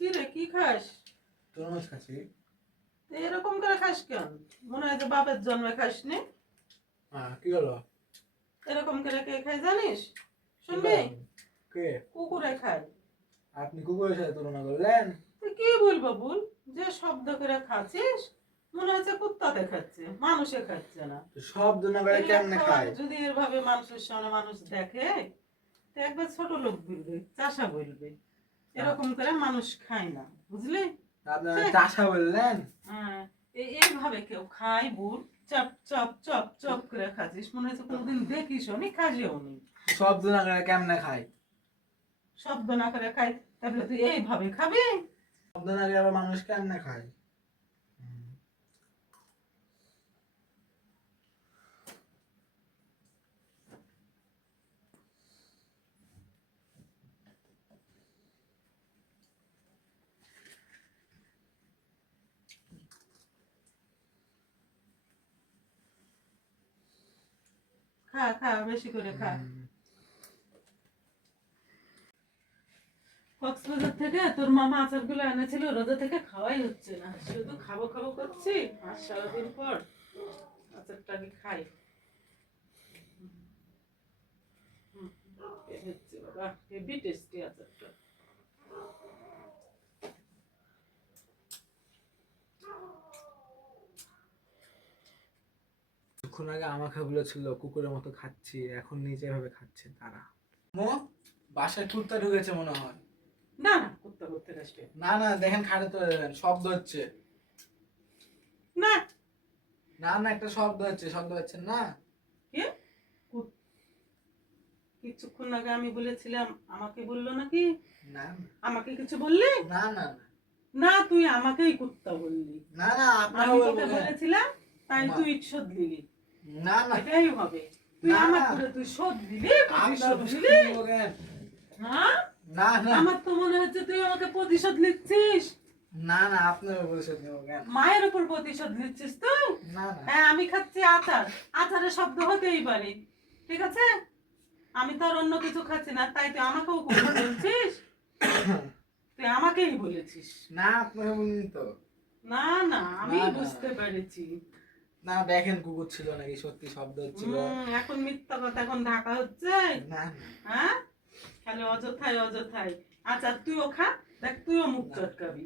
কি রে, কি খাস? তরমুজ খাচ্ছি। এরকম করে খাস কেন? মনে হয় যে বাপের জন্মে খাসনি। হ্যাঁ, কি হলো? এরকম করে কে খায় জানিস? শুনবি? কে? কুকুরে খায়। আপনি কুকুরের সাথে তুলনা করলেন? তুই কি বলবো বল? যে শব্দ করে খাচ্ছিস মনে হচ্ছে কুত্তাতে খাচ্ছে, মানুষে খাচ্ছে না। তো সব তুলনা করে কেমনে খায়? যদি এভাবে মানুষের সামনে মানুষ দেখে তো একবার ছোট লোক বলবে, চাষা বলবে এরকম করে মানুষ খায় না, বুঝলি? আপনারা চাষা বললেন? হ্যাঁ, এইভাবে কেউ খায় বুট চপ চপ চপ চপ করে খাচ্ছিস মনে হচ্ছে কোনোদিন দেখিসও নি, খাসিও নি। সব তুলনা করে কেমনে খায়? শব্দ না করে খাই, তাহলে তুই এইভাবে খাবি? শব্দ না করে আবার মানুষ কেমনে খায়? খা খা, বেশি করে খা। কক্সবাজার থেকে তোর মামা আচারগুলো এনেছিল, রোজা থেকে খাওয়াই হচ্ছে না, শুধু খাবো খাবো করছি। আর সারাদিন পর আচারটা আমি খাই। হচ্ছে বাবা, হেভি টেস্টি আচারটা। কিছুক্ষণ আগে আমাকে বলেছিল কুকুরের মতো খাচ্ছি, এখন নিজে ভাবে খাচ্ছে তারা। বাসায় কুত্তা ঢুকেছে মনে হয়। না না, কুত্তা করতে আসবে না না, দেখেন খাটে তো শব্দ হচ্ছে। না। না না, একটা শব্দ হচ্ছে, শব্দ হচ্ছে না। কি? কিছুক্ষণ আগে আমি বলেছিলাম, আমাকে বললো নাকি? না আমাকে কিছু বললি? না না না না, তুই আমাকেই কুত্তা বললি। না না, আমি তোকে বলেছিলাম তাই তুই শোধ দিলি। না না, এটাই হবে। তুই আমাকে তুই শোধ দিলি, প্রতিশোধ দিলি। হ্যাঁ, না না, আমার তো মনে হচ্ছে তুই আমাকে প্রতিশোধ নিচ্ছিস। না না, আপনার প্রতিশোধ নেব কেন? মায়ের উপর প্রতিশোধ নিচ্ছিস তুই? না না, হ্যাঁ, আমি খাচ্ছি আচার, আচারের শব্দ হতেই পারে, ঠিক আছে? আমি তো আর অন্য কিছু খাচ্ছি না, তাই তুই আমাকেও কুকুর বলছিস? তুই আমাকেই বলেছিস। না, আপনাকে বলিনি তো। না না, আমি না, না। বুঝতে পেরেছি। না, দেখেন কুকুর ছিল নাকি, সত্যি শব্দ হচ্ছিল। এখন মিথ্যা কথা এখন ঢাকা হচ্ছে। না হ্যাঁ, খালি অযথাই অযথাই। আচ্ছা, তুইও খা, দেখ তুইও মুখ চটকাবি।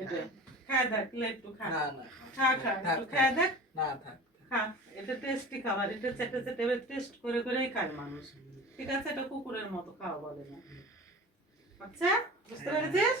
এটা খা, দেখ একটু খা। না না, খা খা, একটু খা দেখ। না থাক। খা, এটা টেস্টি খাবার, এটা চেটে চেটে টেস্ট করে করেই খায় মানুষ, ঠিক আছে? এটা কুকুরের মতো খাওয়া বলে না। আচ্ছা, বুঝতে পেরেছিস?